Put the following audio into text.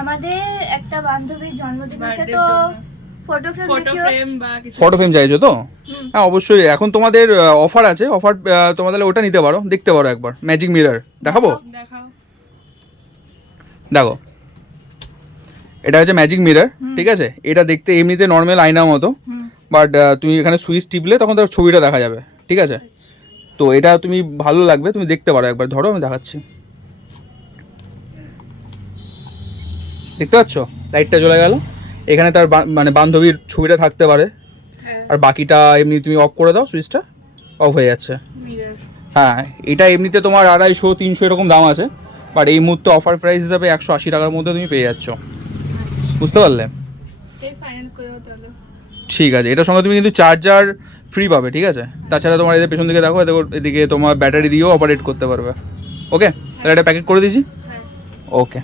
আমাদের একটা বান্ধবীর জন্মদিন আছে তো ফটো ফ্রেম বা কিছু ফটো ফ্রেম চাইছো তো? হ্যাঁ অবশ্যই, এখন তোমাদের অফার আছে, অফার তোমাদের ওটা নিতে পারো, দেখতে পারো একবার। ম্যাজিক মিরর দেখাবো? দেখাও। দেখো এটা হচ্ছে ম্যাজিক মিরর, ঠিক আছে? এটা দেখতে এমনিতে নর্মাল আয়নার মতো, বাট তুমি এখানে সুইচ টিপলে তখন তার ছবিটা দেখা যাবে, ঠিক আছে? তো এটা তুমি ভালো লাগবে, তুমি দেখতে পারো একবার। ধরো আমি দেখাচ্ছি, দেখতে পাচ্ছ লাইটটা জ্বলে গেল, এখানে তার মানে বান্ধবীর ছবিটা থাকতে পারে, আর বাকিটা এমনি তুমি অফ করে দাও, সুইচটা অফ হয়ে যাচ্ছে। হ্যাঁ এটা এমনিতে তোমার 250-300 এরকম দাম আছে, বাট এই মুহূর্তে অফার প্রাইস হিসাবে 180 টাকার মধ্যে তুমি পেয়ে যাচ্ছ, বুঝতে পারলে? ঠিক আছে, এটার সঙ্গে তুমি কিন্তু চার্জার ফ্রি পাবে, ঠিক আছে? তাছাড়া তোমার এদের পেছন দিকে দেখো, এদিকে তোমার ব্যাটারি দিয়েও অপারেট করতে পারবে। ওকে, তাহলে এটা প্যাকেট করে দিয়েছি। ওকে।